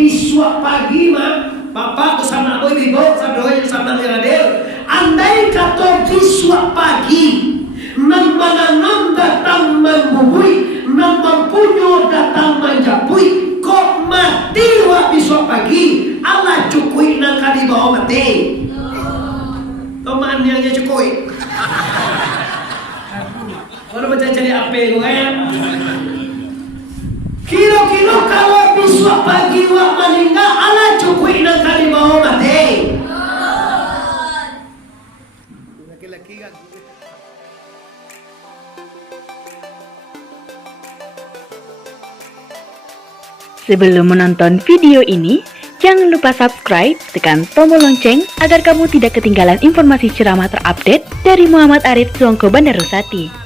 besok pagi mah bapak tu sama ibu sadoy sama adil. Andai kata besok pagi namanya datang membubui, nama punyo datang menjapui, kok mati wa besok pagi, Allah cukui nang kadi bawa mati. Teman yang cukui. Kalau macam cari apa kan? Kilo-kilo kalau besok pagi wa meninggal, Allah cukui nang kadi bawa mati. Laki-laki kan. Sebelum menonton video ini, jangan lupa subscribe, tekan tombol lonceng agar kamu tidak ketinggalan informasi ceramah terupdate dari Muhammad Arif Suongko Bandarusati.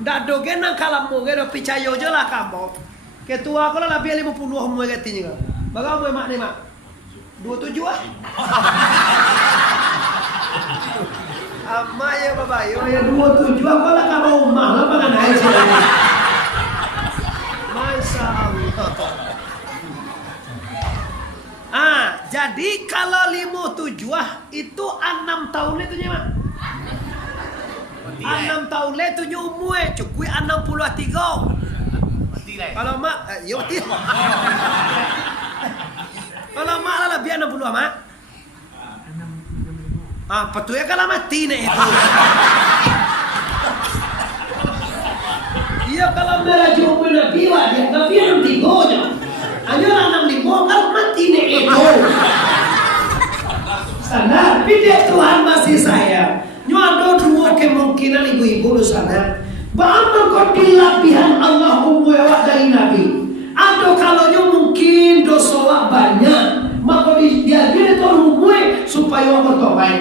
Ndak dogen nang kalamu ge do picayo je lah kamu. Ketua ko lah lebih 50 homo gatinya. Baga mo mak ni mak. 27 ah. Amma ya baba yo ya 27 ko lah kamu umah lah pangan ai sih. Masyaallah. Jadi kalau 57 itu 6 tahun itu nya mak. 6 tahun le tu umur cukui 63. Kalau mak yo ti. Kalau mak lah lebih 60 mak. Betul ya kalau mati nih itu. Iya kalau merah umur Nabi wa dia Nabi 63 nya. Hanya 65 kalau mati nih itu. Sadar tidak Tuhan masih sayang. Ada dua kemungkinan ibu-ibu di sana. Bagaimana kau dilapihan Allah umwewak dari Nabi? Ada kalanya mungkin dosa banyak, maka dia umwe supaya orang bertobat.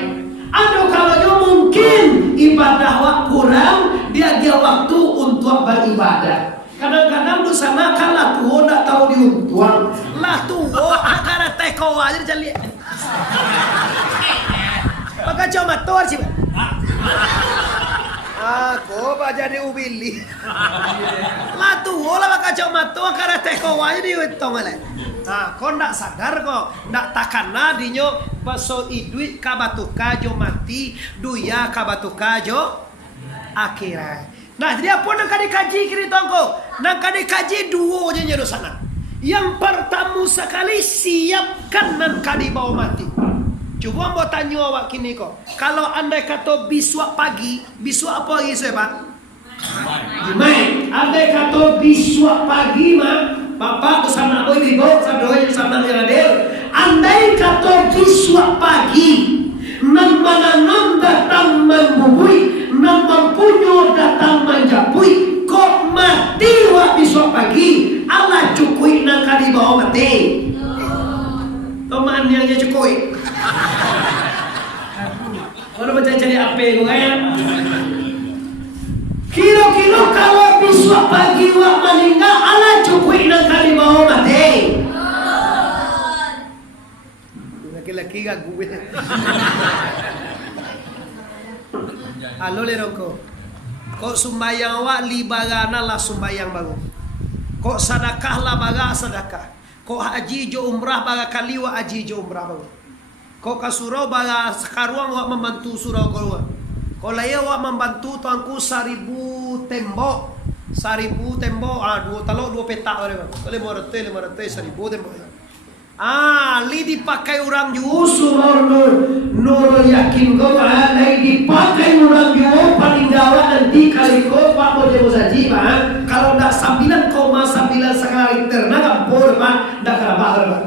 Ada kalanya mungkin ibadah wak kurang, dia waktu untuk beribadah. Kadang-kadang di sana kalah tuh tak tahu diuntuang, lah tuh agar teko aja jadi. Maka cuma tor sih. Aku jadi ubili. Lah tuh lah maka cuma tor karena teko aja diuntung oleh. Kau ndak sadar kok, ndak takana dinyo baso idui kabatuka jo mati, duya kabatuka jo akhirat. Nah, jadi apa nak dikaji kiri tongko? Nak dikaji dua je nyeru sana. Yang pertama sekali siapkan nan kadi bawa mati. Coba mau tanya awak kini kok. Kalau andai kata besok pagi, besok apa lagi saya pak? Jumat. Andai kata besok pagi mah, bapak tu sama ibu sadoy sama adil. Andai kata besok pagi, nama datang membubui, nama punyo datang menjapui, kok mati wa besok pagi, Allah cukui nang kadi bawa mati. Teman yang cukui. Kalau macam cari apa kan? Kilo-kilo kalau besok pagi wa meninggal, Allah cukui nang kali bawa mati. Laki-laki kan gue. Halo lerongko. Kok sumbayang wa libagana lah sumbayang bago. Kok sedekah lah baga sedekah. Kok haji jo umrah baga kaliwa haji jo umrah bago. Kau ke surau baga sekarang wak membantu surau kau. Kau laya wak membantu tuanku 1000 tembok, 1000 tembok. Dua talok 2 petak orang. Kalau 500 1000 tembok. Li dipakai orang justru nur yakin kau lagi dipakai orang justru paling gawat nanti kali kau pak mau jadi saji pak. Kalau dah 9,9 skala Richter, nak ampun pak, dah kerabat pak.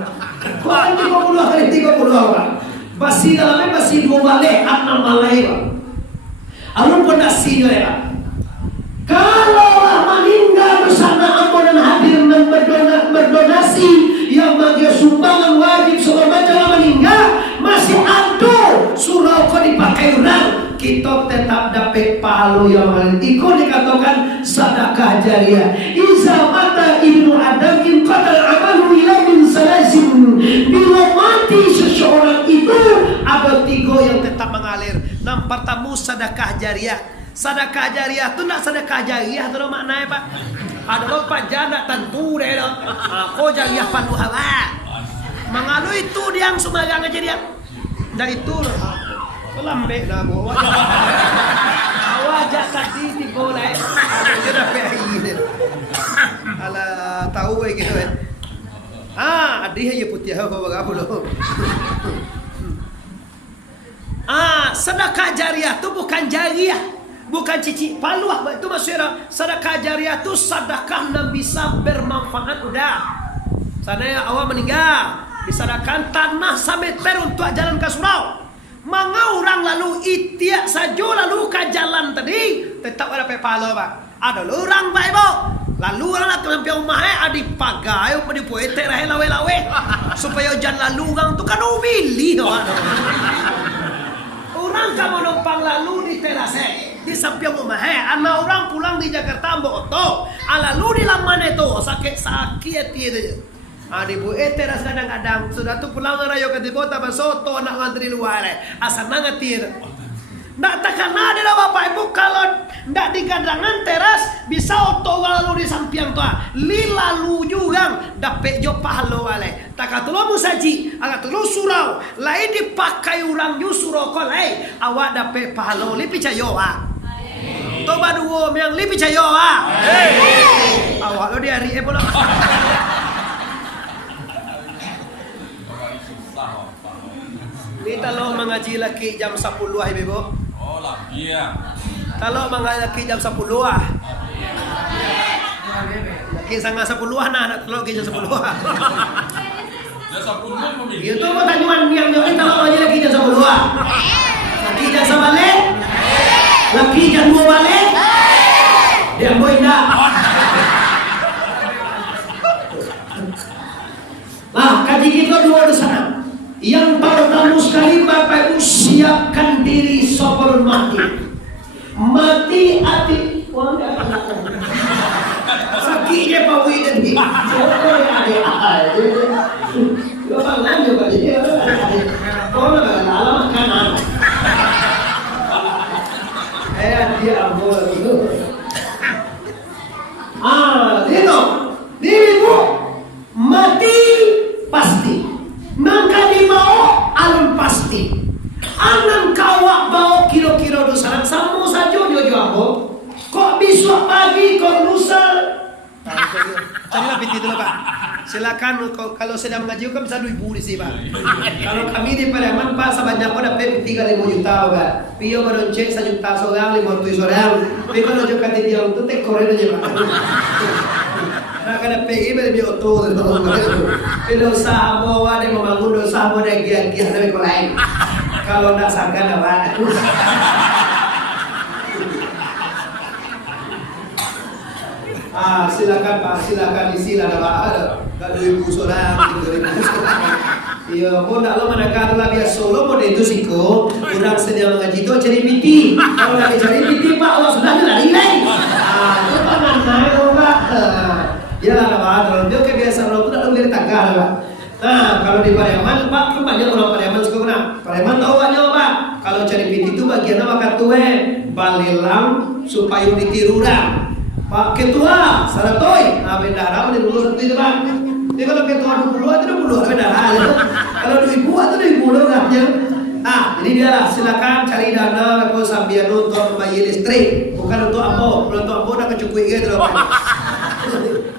Kau nanti 30 kali 30 pak. Basi dalamnya basi 2 balik 6 malai pak. Alun pun dah sini pak. Kalau meninggal bersama ampun dan hadir dan berdonasi yang bagi sumbangan wajib segala macam meninggal masih ada surau kau dipakai orang, kita tetap dapat pahala yang lain. Ikut dikatakan sedekah jariah. Iza mata ibnu Adam in qadal amalu ila min salasin. Bila mati seseorang itu ada 3 yang tetap mengalir. Yang pertama sedekah jariah. Sedekah jariah itu nak sedekah jariah itu maknanya pak. Ada lo pajana tentu deh lo. Aku jangan ya palu hawa. Mengalu itu dia yang sumagang aja dia. Dah itu loh. Lambe dah bawa. Awak tadi di bola. Dia dah pergi. Alah tahu gitu kan. Adik aja putih apa lo. Sedekah jariah itu bukan jariah, bukan cici paluah. Itu maksudnya sedekah jariah itu sedekah yang bisa bermanfaat udah. Sana awak meninggal, disedekahkan tanah semeter untuk jalan ke surau. Manga orang lalu itiak saja lalu ke jalan tadi, tetap ada pahala pak. Ada orang pak ibu. Lalu orang nak kelampau rumah adik pagai apa di poete rahe lawe supaya jangan lalu orang tu kan umili orang kamu numpang lalu di teras di samping rumah anak orang pulang di Jakarta ambo oto lalu di laman itu sakit itu di poete ras kadang-kadang sudah tu pulang rayo ke dibota basoto anak ngantri luar asal nangatir. Ndak takkan ada lah bapak ibu kalau ndak di gadangan teras bisa oto lalu di samping tua lalu juga dapat jo pahalo wale tak tulo musaji agak tulo surau lain dipakai orang yu surau kolai awak dapat pahalo lipi cayoa toba duo yang lipi cayoa awak lo di hari bola kita lo mengaji laki jam 10 ibu. Oh laki ya. Kalau mengaji laki jam 10 Laki sangat 10 nak lo jam 10 Jam 10 memilih. Itu pertanyaan yang kalau mengaji laki jam 10 Laki jam 1 balik. Laki jam 2 balik. Dia boy dah. Kaji kita dua di sana. Yang pertama sekali Bapak Ibu siapkan diri sebelum mati. Mati hati. Sakitnya Pak Widen ni. Orang juga dia. Orang lama kanan. Dia ambil itu. Dino. Dirimu mati pasti. Nangka di mau alam pasti. Anang kawak bawa kilo-kilo dosa. Samu saja jojo aku. Kok besok pagi kok lusa? Carilah pintu dulu pak. Silakan kalau sedang mengaji kan bisa 2.000 di sini pak. Kalau kami di Pariaman pak sebanyak pada PP 3.5 juta pak. Pio baru cek 1 juta seorang 500 seorang. Tapi kalau juga dia untuk tek koren aja pak. Nah kada PI beli oto dan tolong itu. Kalau usaha bawa dia membangun dosa bawa dia giat-giat dari lain. Kalau nak sangka dapat. Silakan Pak, silakan isi lah Pak. Kalau 2.000 seorang, 3.000 seorang. Iya, mau nak lo manakala lah biasa solo mau itu siko. Orang sedang mengaji itu cari piti. Kalau nak cari piti Pak, Allah sudah lari lain. Itu tangan naik Pak. Ya lah Pak, kalau dia kebiasaan orang itu tak boleh ditangkap Pak. Nah, kalau di Pariaman Pak, kan banyak orang Pariaman suka kena. Pariaman tahu banyak Pak. Kalau cari piti itu bagiannya makan tuwe, balilang supaya ditiru dah. Pak Ketua, saratoi, bendara boleh dulu satu itu Pak. Jadi kalau Ketua 20 itu 20 bendara. Kalau 2.000 itu 2.000 orangnya. Jadi dia lah silakan cari dana kalau sambil untuk membayar listrik, bukan untuk ambo. Kalau untuk ambo nak cukup gitu loh Pak.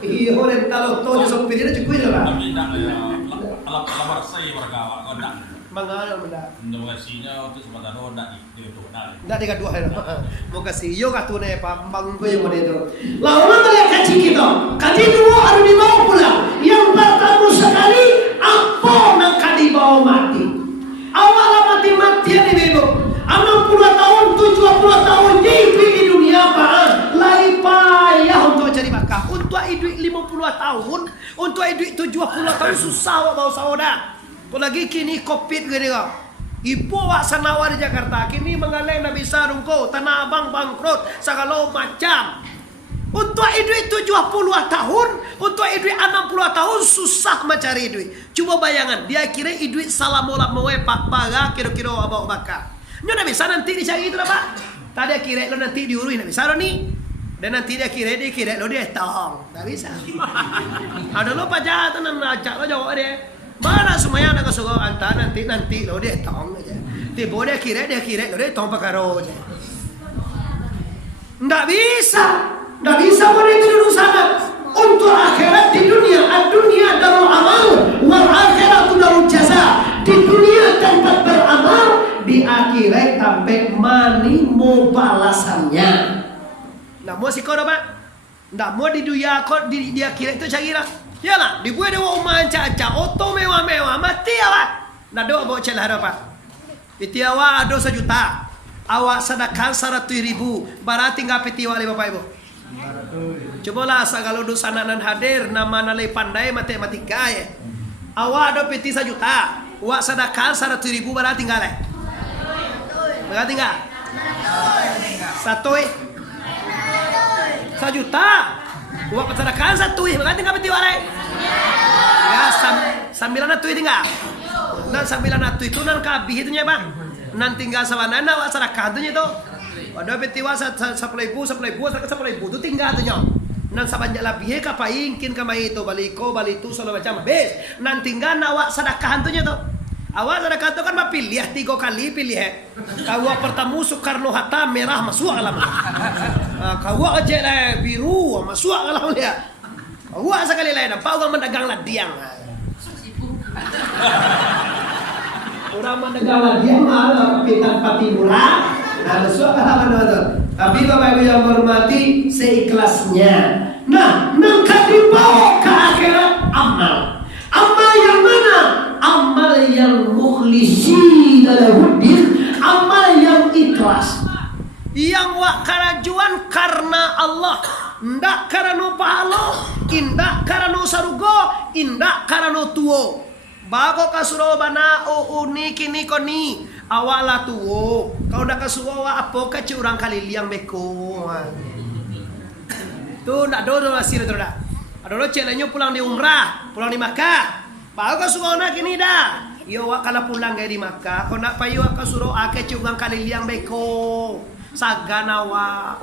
Iya, orang kalau tahu dia sopir dia cukup je Pak. Tapi nak alam saya bergawa kau nak. Mangal benda. Indonesianya untuk sebentar nak itu nak. Ndak dekat dua hari. Mau kasih yo katu ne Pak bangun ko yang itu. Lah orang melihat kaji kita. Kaji dua harus dibawa pulang. Yang pertama sekali apa nak kadi bawa mati. Awal mati ni bebo. 60 tahun 70 tahun di dunia Pak. Lai payah untuk cari makan. Untuk hidup 50 tahun, untuk hidup 70 tahun susah bawa saudara. Apalagi kini COVID gini kok. Ibu wak sanawa di Jakarta kini mengalih nak bisa rungko Tanah Abang bangkrut segala macam. Untuk hidup 70 tahun, untuk hidup 60 tahun susah mencari duit. Coba bayangan, dia kira hidup salamolap mawe Pak Baga kira-kira bawa bakar. Nyo nak bisa nanti dicari itu lah Pak. Tadi kira lo nanti diurui nak bisa nih. Dan nanti dia kira lo dia tong. Tak bisa. Ada lo pajak tanam acak lo jawab dia. Mana semuanya nak kesuka anta nanti lo dia tong aja. Tiba dia kira lo dia tong pakaro aja. Nggak bisa pun itu dulu sangat. Untuk akhirat di dunia, dunia darul amal, wal akhirat darul jaza. Di dunia tempat beramal, di akhirat sampai mani mau balasannya. Nggak mau sih kau dapat, nggak mau di dunia kau di akhirat itu cakira. Yalah, di gue dewa umah caca, oto mewah mati awak. Nggak doa bawa celah dapat. Itu awak ada 1 juta, awak sedekah 100.000, berarti nggak peti wali bapak ibu. Cobalah kalau dosa nanan hadir nama nalai pandai matematika ya. Awak ada peti 1 juta, awak sedekah 100.000 berarti tinggal ya. Berarti enggak? 1 juta, awak sedekah 1 berarti enggak peti walai. Ya 900 tinggal. Nan 900 itu nan kabih itunya bang. Nan tinggal sawanana awak sedekah itunya itu. Ada peti wa 10.000 itu tinggal tu nyok. Nan sabanjak lebih kapaingkin kamai itu baliko balitu solo macam habis. Nan tinggal awak sedekah tu nya tu. Awak sedekah tu kan pilih 3 kali pilih. Kau pertama Soekarno Hatta merah masuk alam. Kau aja lah biru masuk alam dia. Kau sekali lain nampak orang mendagang ladiang. Orang mendagang ladiang malah pitan pati murah. Nah, tapi Bapak Ibu yang hormati seikhlasnya. Nah, nangka dibawa ke akhirat amal. Amal yang mana? Amal yang mukhlisi lahuddin, amal yang ikhlas. Yang wak karajuan karena Allah, ndak karena pahala, indak karena sarugo, indak karena tuo. Bago kasuro bana uni kini koni awala tuwo. Kau dah kasuwa apa kaci orang kali liang beko. Tu nak dodo asir tu dah. Ada lo celenyo pulang di umrah, pulang di Makkah. Bago kasuwa nak kini dah. Yo wak kala pulang di Makkah. Kau nak payu kasuro kaci orang kali liang beko. Sagana wa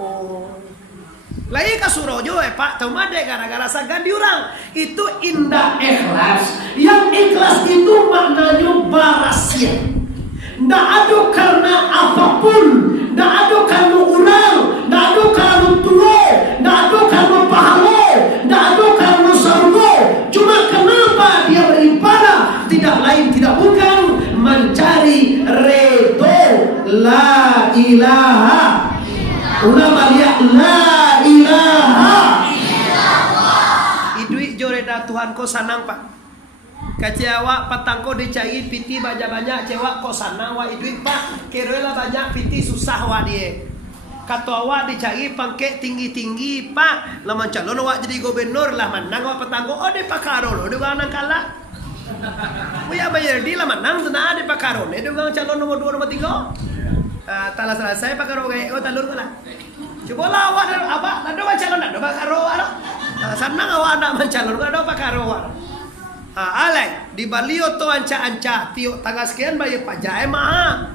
Lagi kasuro jo pak tomade gara-gara sagan diurang itu indah ikhlas. Yang ikhlas itu maknanya barasia. Ndak ada karena apapun, ndak ada karena urang, ndak ada karena tua, ndak ada karena pahala, ndak ada karena surga. Cuma kenapa dia beribadah? Tidak lain tidak bukan mencari redha la ilaha. Ulama lihat la ilaha illallah. Idui joreda Tuhan ko sanang pak. Kecewa patangko dicai piti banyak cewa ko sanang wa idui pak. Kerela banyak piti susah wa dia. Kata wa dicai pangke tinggi pak. Laman calon wa jadi gubernur lah menang wa patangko de pakaro lo de nang kalah. Buya bayar di lah menang tenang de pakaro ne de calon nomor 2 nomor 3. Talah selesai pakaro gay talur lah. Coba lah awak apa? Ada calon ada pakaro lah. Senang awak nak mencalon ada pakaro. Alai di Balio to anca tio tanggal sekian bayar pajak mah.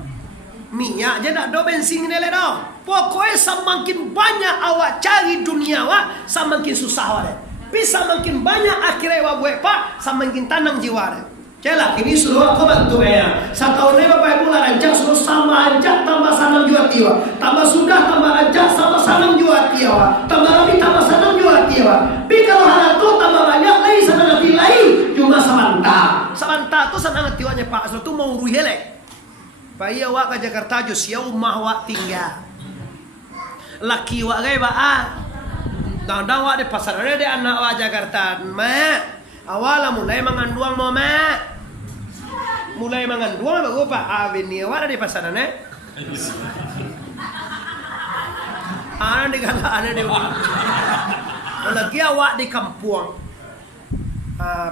Minyak je nak do bensin ni le do. Pokoknya semakin banyak awak cari dunia awak, semakin susah awak. Bisa makin banyak akhirnya awak buat pak, semakin tanam jiwa. Celah ini suruh aku bantu ya. Satu tahun Bapak Ibu rancang suruh sama aja tambah sanam jual tiwa. Tambah sudah tambah aja sama sanam jual tiwa. Tambah lebih tambah sanam jual tiwa. Tapi kalau hal itu tambah banyak lagi sana nanti lain. Cuma samanta tu sana tiwanya Pak. So tu mau ruhele. Pak iya wak ke Jakarta jus ya umah wak tinggal. Laki wak gay ba Dang wak di pasar ada di anak wak Jakarta. Awalnya mulai mengandung mau mulai mengandung bagus pak ini awak ada di pasaran ada di kala ada di lagi awak di kampung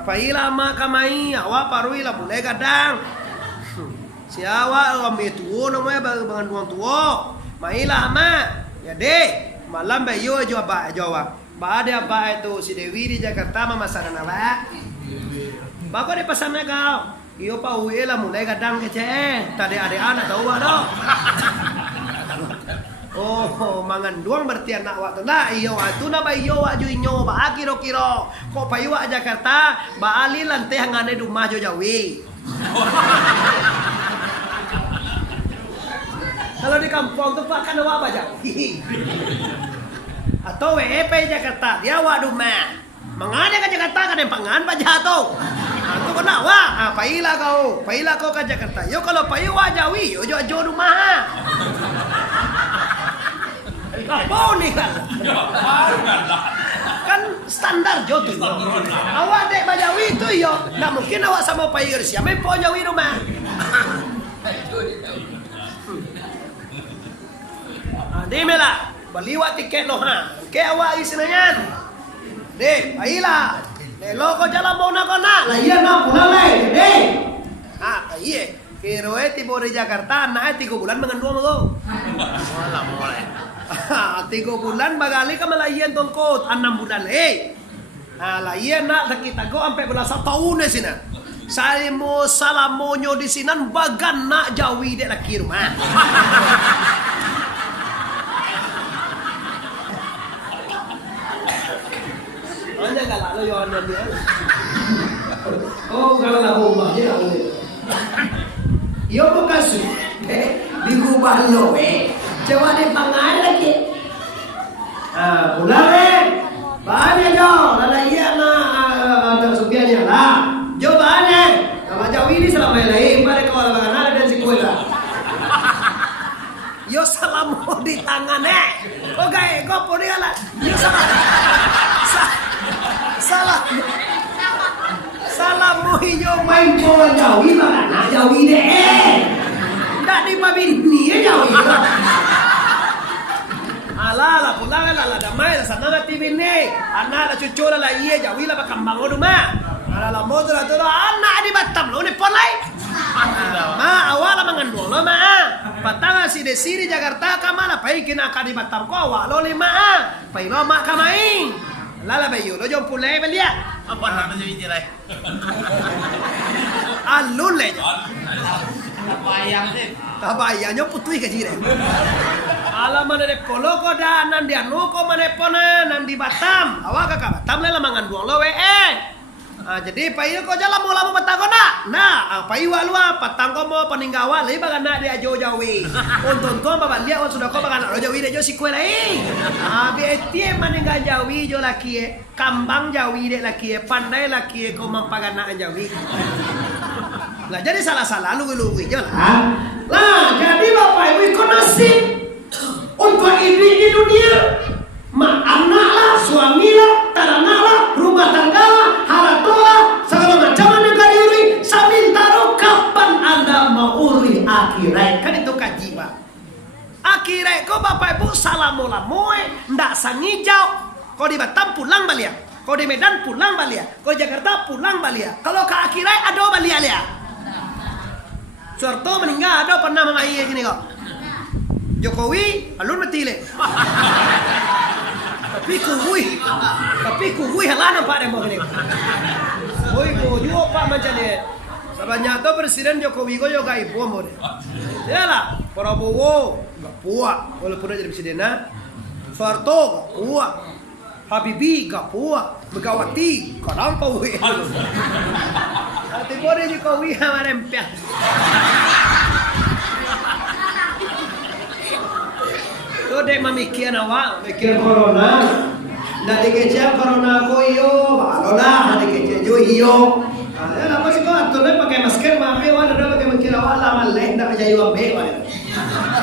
pai lama kamai awak parui lah mulai kadang si awak kami tuo namanya mengandung tuo mai lama ya deh malam bayo jawab jawab ada apa itu si Dewi di Jakarta mama sana awak bagus di pasaran kau. Iyo pa uwi lah mulai kadang kece tadi anak tahu ada. Oh, manganduang berarti anak wa tanda iyo atu na ba iyo wa ju inyo ba kiro-kiro. Ko payu wa Jakarta ba ali lante hangane rumah jo Jawi. Kalau di kampung tuh Pak kan wa ba Jawi. Atau WEP Jakarta dia wa rumah. Mangane ka Jakarta kan pangan pa jato. Atu kena wa paila kau ke Jakarta. Yo kalau payu wa Jawi yo jo rumah. Apa nih kan? Kan standar jo tuh. Awak dek Bajawi itu yo. Nggak mungkin awak sama payur siapa yang punya Jawi rumah. Di mela baliwa tiket lo ha. Ke awak isinanyan. Deh, baiklah. Lo kau jalan mau nak nak. Lah iya nak pulang leh. Deh. Iya. Kiro tiba di Jakarta, anak 3 bulan mengandung lo. Malah mulai. 3 bulan bagali ka malayan tongkot 6 bulan layan nak kita go sampai belasan tahun di sini. Saya mau salamonyo di sini bagan nak Jawi dek laki rumah. Hanya kalau lo yo dia. Oh kalau lah rumah dia. Yo bekas digubah lo coba deh pangan lagi. Pulang bahannya jo, lala iya na supiannya lah. Jo bahannya, nama Jawi ini selama lain, mereka kalau bagan ada dan si kue lah. Yo salam di tangan oke, kau pun dia lah. Yo salam yo main bola Jawi bagan anak Jawi deh. Nggak di mabini ya Jawi. Ala pulang la damai la sana TV ni. Anak la cucu la iya Jawi la bakambang rumah. Ala la motor tu anak di Batam lo ni polai. Ma awal la mangandung lo ma. Patang si desi di Jakarta kamala pai kina ka di Batam ko awal lo lima. Pai lo mak kamai. La bayu lo jom pulai belia. Apa nak jadi jerai? Alun le. Tabayang putui ke jire. Ala mana de polo ko da nan dia no ko mana pona nan di Batam. Awak ka Batam le lamangan duang lo jadi payu ko jala mo lamo Batam ko na. Payu wa lua patang ko mo paninggawa le bagan na dia jo Jawi. Unton ba balia sudah ko bagan lo Jawi de jo si kue lai. Abi etie maningga Jawi jo laki kambang Jawi de laki pandai laki ko mampaganaan Jawi. Lah jadi salah-salah lu aja lah. Lah jadi Bapak Ibu ikut nasib untuk ini di dunia. Anak lah, suami lah, teranak lah, rumah tangga lah, harato lah, segala macam negara uri. Sambil taruh kapan Anda mau uri akhirat. Kan itu kaji Pak. Akhirat kau Bapak Ibu salamu-lamu ndak sangijau. Kau di Batam pulang balik. Kau di Medan pulang balik. Kau di Jakarta pulang balik. Kalau ke akhirat ada balik ya. Soeharto meninggal ada pernah mengayi gini kok. Jokowi alun mati le. Tapi kuhui halana Pak demo gini. Oi bojo Pak macam ni. Sebanyak tu Presiden Jokowi ko yo gai bom deh. Yalah, Prabowo enggak puas walaupun dia jadi presiden nah. Soeharto enggak puas. Habibie enggak puas. Megawati kadang pauwi. Ati boleh Jokowi hamarempia. Tuh dek mamikian awak, mikir corona. Ndak dikecil corona ko iyo, balona dikecil jo iyo. Ada apa sih kau aturan pakai masker maaf ya, ada pakai masker awak lama leh ndak jadi wambe wah.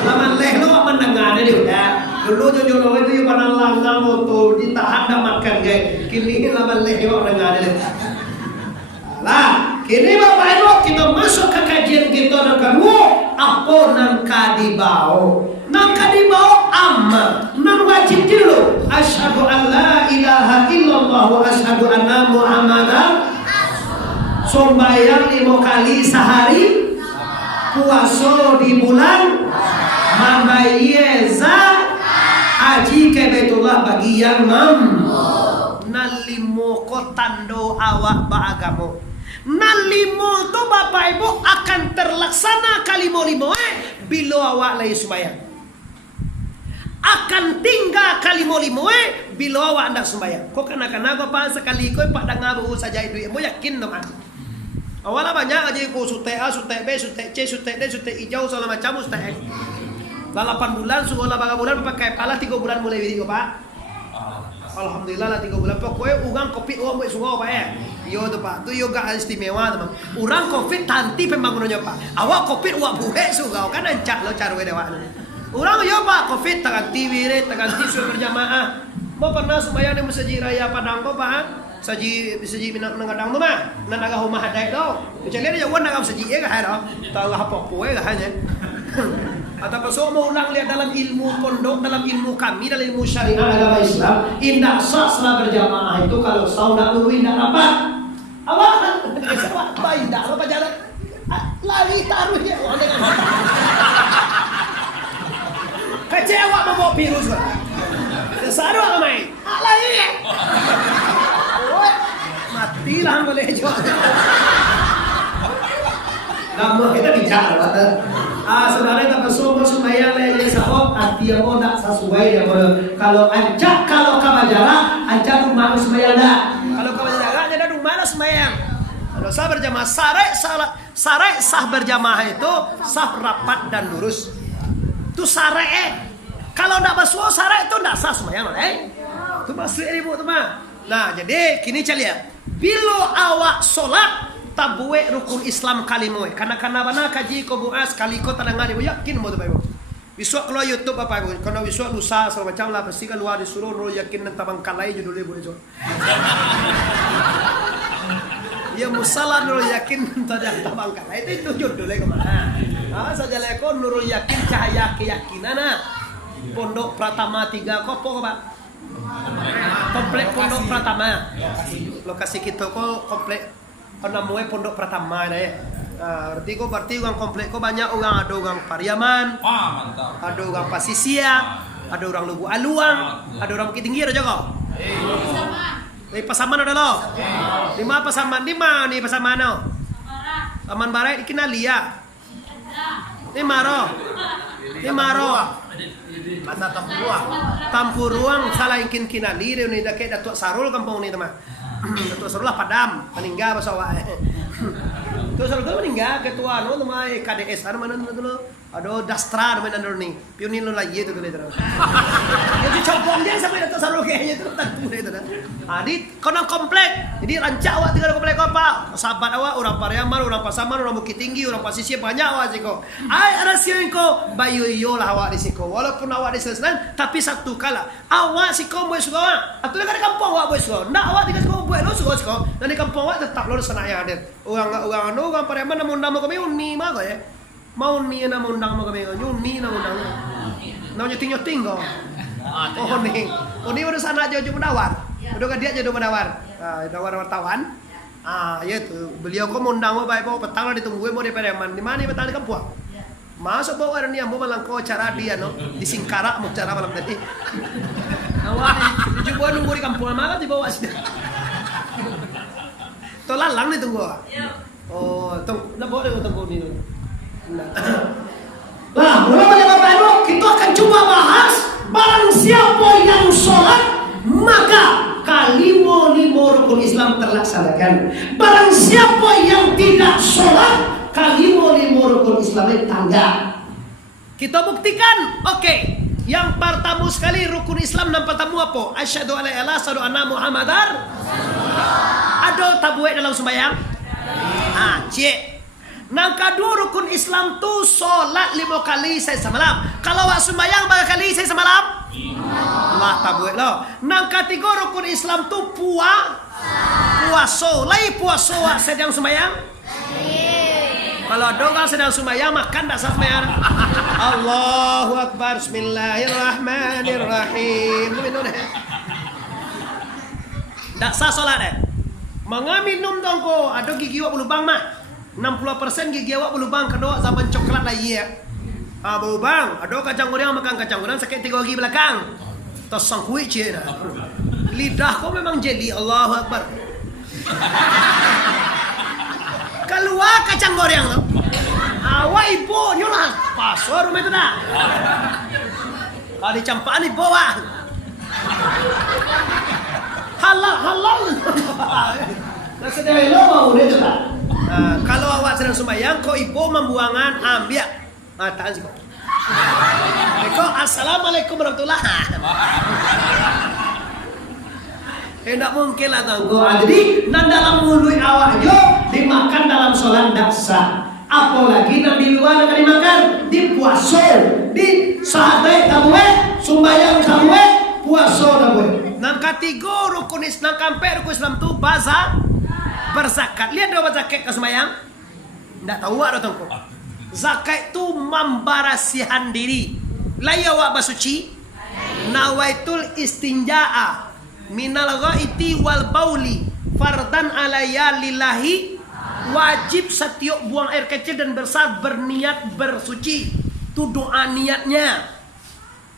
Lama leh lo apa nengan dia udah. Dulu jojo itu yo panang langgang motor ditahan dah makan kayak kini lama leh yo nengan dia. Lah, kini Bapak Ibu kita masuk ke kajian kita dan kedua apa nang kadibao. Nang kadibao amma, nang wajib dulu. Asyhadu an la ilaha illallah wa asyhadu anna Muhammadan. Sembahyang 5 kali sehari, puasa di bulan, membayar haji ke Baitullah bagi yang mampu. Nalimo ko tando awak baagamo. Nalimo tu Bapak Ibu akan terlaksana kalimo-limo bila awak lagi sembahyang. akan tinggal kalimo-limoe bila awak anda sembahyang. Kok kanak-kanak apa sekali kau pak dengar baru saja itu mau yakin dong. Awalnya banyak aja kau sutek A, sutek B, sutek C, sutek D, sutek hijau segala macam sutek. 8 bulan, sekolah berapa bulan pakai pala 3 bulan mulai video pak. Alhamdulillah lah 3 bulan. Pokoknya orang covid orang buat sungai pak ya. Yo tu pak, tu yoga istimewa teman. Orang covid tanti pembangunannya pak. Awak covid awak buat sungai kan ancak lo cara dewa. Orang yo pak covid tanti wirid, tanti sudah berjamaah. Mau pernah sembahyang di masjid raya Padang kok pak? Saji minang kadang tu mah, nak agak rumah hadai tu. Macam ni dia wan nak masjid ya kan dah. Tahu apa poe kan hanya. Atau kalau mau ulang lihat dalam ilmu pondok, dalam ilmu kami, dalam ilmu syariah agama Islam, indah sah salat berjamaah itu kalau saudara dulu indah apa? Awak apa indah apa jalan? Lari taruhnya. Kecewa membawa virus. Kesaru apa main? Lari. Matilah boleh jual. Namun kita bicara, saudara kita semua sembahyang jadi sahok arti yang tidak sesuai ya kalau ajak kalau kamajara ajak rumah sembahyang dah. Kalau kamajara jadi rumah sembahyang. Kalau sah berjamaah sarai sah berjamaah itu sah rapat dan lurus. Itu sarai. Kalau tidak basuh sarai itu tidak sah sembahyang Itu basuh ibu teman. Nah jadi kini calian. Bila awak solat tabue rukun Islam kalimoy. Karena mana kaji ko buas kali ko tanangan ibu yakin mo ba ibu. Besok keluar YouTube apa ibu. Kalau besok lusa segala macam lah pasti keluar disuruh ro yakin nan tabang kalai judul ibu itu. Ya musala nurul yakin tadi tabang kalai itu judulnya kemana. Saja lekon nurul yakin cahaya keyakinan. Pondok Pratama 3 kopo Pak. Komplek Pondok Pratama. Lokasi kita kok komplek namanya Pondok Pratama ya. Berarti orang komplek kok banyak orang, ada orang Pariaman. Mantap. Ada orang Pasisia, ada orang Lugu Aluang, ada orang Bukit Tinggi ada juga. Di Pasaman ada lo. Di mana Pasaman? Di mana nih Pasaman no? Taman Barat dikenali ya. Di Maro. Di Maro. Masa Tampuruang salah ingin kinali dia ni dekat Datuk Sarul kampung ni teman. Datuk Sarul lah Padam, meninggal bahasa awak. Datuk Sarul tu meninggal ketua no teman KDS mana tu ada Dastra mana ni. Pionir lo lagi tu dia tu. Jadi campur dia sampai Datuk Sarul kayaknya tu tentu dia tu. Di konon komplek. Jadi rancak awak tinggal komplek apa? Sahabat awak orang Pariaman, orang Pasaman, orang Bukit Tinggi, orang Pasisir banyak awak siko. Ai ada siko bayu yo lah awak di siko. Walaupun awak di sana tapi satu kala awak siko boleh suka awak. Atau dekat kampung awak boleh suka. Ndak awak dekat kampung boleh lo suka siko. Dan di kampung awak tetap lo sana yang ada. Orang Pariaman namun nama kami uni mah ya. Mau ni na undang mo kami ni na undang. Na nyoting ko. Oh ni udah sana jauh menawar. Udah kan dia jadi menawar. Dawar wartawan. Ya tu beliau kok undang mo baik po petang lah ditungguin mo di Pariaman. Di mana petang di kampung? Masuk bawa orang ni ambo malangko cara dia no di Singkarak mo cara malam tadi. Awak ni coba nunggu di kampung mana dibawa sini. Tolalang ditunggu. Oh, nak bawa dia tunggu ni. Nah, Bapak Ibu, kita akan coba bahas barang siapa yang sholat maka kalimo rukun Islam terlaksanakan. Barang siapa yang tidak sholat kalimo rukun Islam tangga. Kita buktikan, oke. Yang pertama sekali rukun Islam dan pertama apa? Asyhadu alla ilaha illallah, asyhadu anna Muhammadar. Ada tabuek dalam sembahyang? Cik. Nang kedua rukun Islam tu solat 5 kali saya semalam. Kalau awak sembahyang berapa kali saya semalam? 5. Allah tabuik lo. Nang ketiga rukun Islam tu puasa. Lai puasa awak sedang sembahyang? Kalau ada orang sedang sembahyang makan tak sah sembahyang. Allahu Akbar. Bismillahirrahmanirrahim. Minum deh. Tak sah solat deh. Mengaminum dong ko. Ada gigi awak berlubang mah. 60% gigi awak berlubang kedua zaman coklat lagi ya. Berlubang. Ada kacang goreng makan kacang goreng sakit 3 gigi belakang. Tosang kuih cie dah. Lidah kau memang jeli. Allahu Akbar. Keluar kacang goreng tu. Awak ibu nyolah pasor rumah itu dah. Dicampaan di bawah. Halal. Nah, sedang lo mau deh tuh. Kalau awak sedang sembahyang, kok ibu membuangan ambil. Tahan sih kok. Kok assalamualaikum warahmatullahi tidak mungkin lah tanggo. Jadi nan dalam mulut awak jo dimakan dalam sholat daksa. Apalagi nan di luar akan dimakan di puasa, di sate kabue, sumbayang kabue, puasa kabue. Nan ketiga rukun Islam kampe rukun Islam tu berzakat. Lihat dua zakat ke sembahyang. Tidak tahu ada tanggo. Zakat itu membarasihan diri. Layawa basuci. Nawaitul istinja'a minal ghaiti wal bauli fardan alayya lillahi, wajib setiap buang air kecil dan besar berniat bersuci. Itu doa niatnya.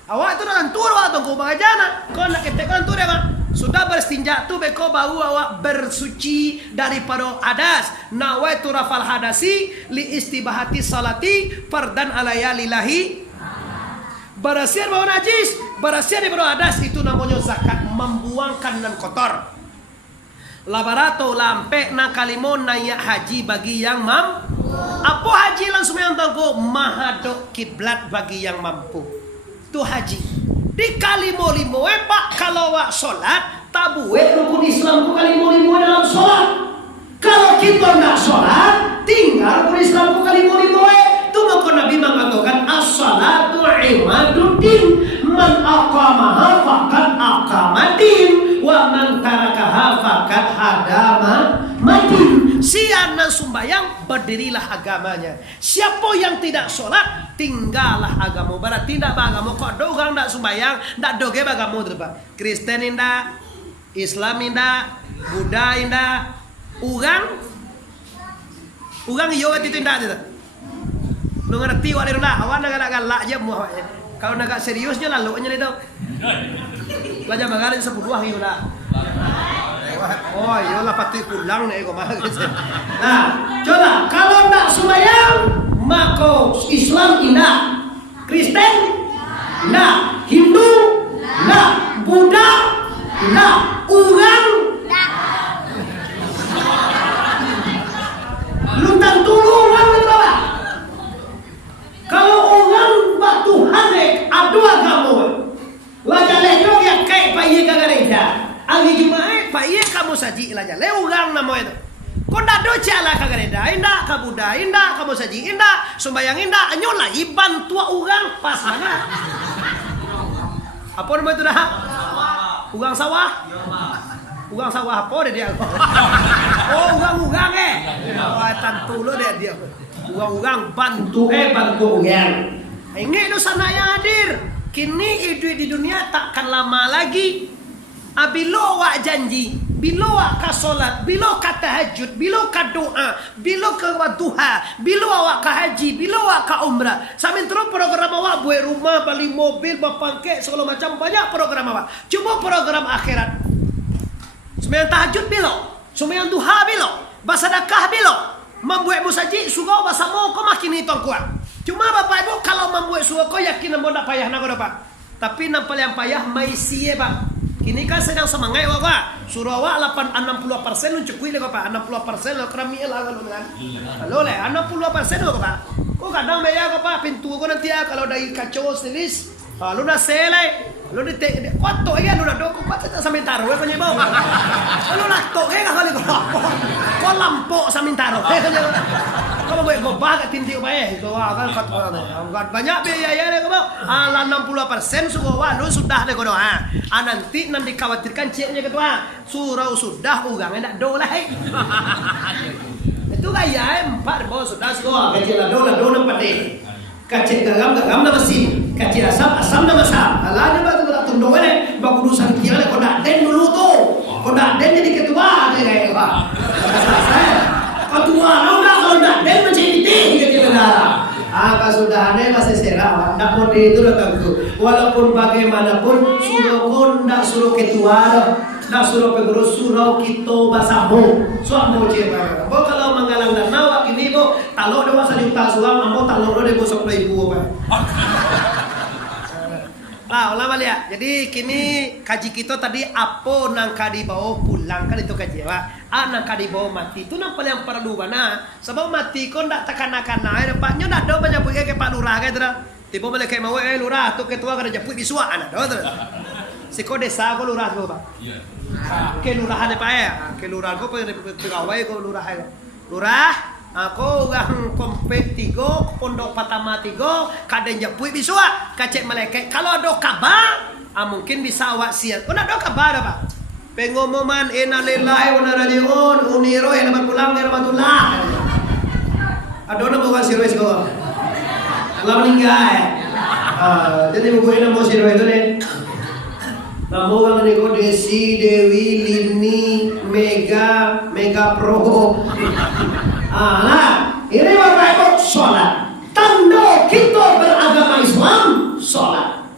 Awak itu dengan tur awak tunggu bangajana. Kau nak ketekan tur ya bang. Sudah berstinja tu beko bau awak bersuci daripada hadas. Nawaitu rafal hadasi li istibahati salati fardan alayya lillahi. Berasihan bau najis, berasihan daripada hadas, itu namanya zakat, membuangkan dan kotor. Labarato lampe na kalimon naya haji bagi yang mampu. Apa haji langsung yang tahu mahadok kiblat bagi yang mampu. Itu haji. Di kalimo-limo pak kalau wak sholat tabuwe rukun Islam ku kalimo-limo dalam sholat. Kalau kita nggak sholat tinggal rukun Islam ku kalimo-limo. Maka Nabi mengatakan as-salatu imaduddin, man aqamaha faqad aqamadin wa man tarakaha faqad hadama madin. Siapa sembahyang berdirilah agamanya. Siapa yang tidak sholat tinggallah agama. Berarti tidak agama. Kok dogang tidak sembahyang, tidak doge agama terus. Kristen indah, Islam indah, Buddha indah, ugang yoga itu indah tidak. Lu ngerti wak diruna, awak nak galak aja muah. Kalau nak seriusnya lalu nya itu. Lajar bagalan 10 hari udah. Oh, iya lah pati pulang nih kok mah. Nah, coba kalau nak sembahyang maka Islam indah, Kristen indah, Hindu indah, Buddha indah, urang lu tentu urang berapa? Kalau orang batu hanek adu agama, lajar lejo ya kayak paye kagareda. Agi jumae paye kamu saji lajar le orang namo itu. Konda doce ala kagareda, indah kabuda, indah kamu saji, indah sembayang indah, anyola iban tua orang pas mana? Apa nama itu dah? Ugang sawah? Ugang sawah apa dia? Oh ugang Oh tantu lo dia. Ugang bantu ugang. Ini itu sana yang hadir. Kini hidup di dunia takkan lama lagi. Bilo wak janji, bilo wak ka solat, bilo ka tahajud, bilo ka doa, bilo ka duha, bilo wak ka haji, bilo wak ka umrah. Samin terus program awak buat rumah, beli mobil, bapangke, segala macam banyak program awak. Cuma program akhirat. Sembahyang tahajud bilo, sembahyang duha bilo, basadakah bilo. Membuat musaji suka bahasa mau kau makin hitung kuat. Cuma bapak ibu kalau membuat suka kau yakin nampak tak payah nak pak. Tapi nampak yang payah maisie pak. Kini kan sedang semangat pak. Surah awak 60% mencukui le pak. 60% lo kerami lah kalau kan. Kalau le 60% lo pak. Kau kadang bayar pak pintu kau nanti ya kalau dari kacau selis. Lu dah selai. Lu di kuat ya lu dah dok kuat tak samintaro kau nyebau. Lu nak tok kali kau lampok samintaro. Kalau gue gobak tinti upae itu kan banyak biaya deh kau. Ala 60% suka lu sudah deh kau doa. Nanti dikhawatirkan ceknya ketua. Surau sudah ugangnya tak do lah. Itu gaya 4 bos sudah suka kecil lah do nampak deh. Kacik gagam na mesin, kacik asam na masam. Alanya batu tak tunduk ni, baku dusan kira kau nak den dulu tu, kau nak den jadi ketua ni kayak apa? Ketua, kalau nak den macam ini kecil lah. Kalau sudah ada masih serah, nak mau itu datang tu. Walaupun bagaimanapun suruh kau nak suruh ketua dah. Nak suruh pengurus surau kita basamu, suamu cewek. Bo kalau menggalang dana wak ini bo, talok dia masa juta suam, ambo talok dia bosok ibu apa. Lah, ulama lihat. Jadi kini kaji kita tadi apa nang kadi bawa pulang kan itu kaji Pak. Nang kadi bawa mati itu nang paling perlu mana? Sebab mati kau ndak tekan-tekan naik dapatnya ndak ada banyak pergi ke Pak Lurah kan tu. Tiba balik ke mau lurah tu ketua kada jemput bisua anak dah tu. Si kau desa kau lurah tu Pak. Iya. Ke lurah ada Pak ya. Ke lurah kau pegawai kau lurah ya. Lurah aku orang kompet 3, pondok pertama 3, kadang jemput bisua, kacek malaikat. Kalau ada kabar, mungkin bisa awak siap. Kau nak ada kabar apa? Pengumuman inna lillahi wa inna ilaihi raji'un, uniro yang dapat pulang dari rahmatullah. Ada nama bukan sirwe sih kau. Allah meninggal. Jadi buku ini mau sirwe itu deh. Nama orang ini kau Desi, Dewi, Lini, Mega Pro. Nah, ini Bapak Ibu sholat. Tanda kita beragama Islam, sholat.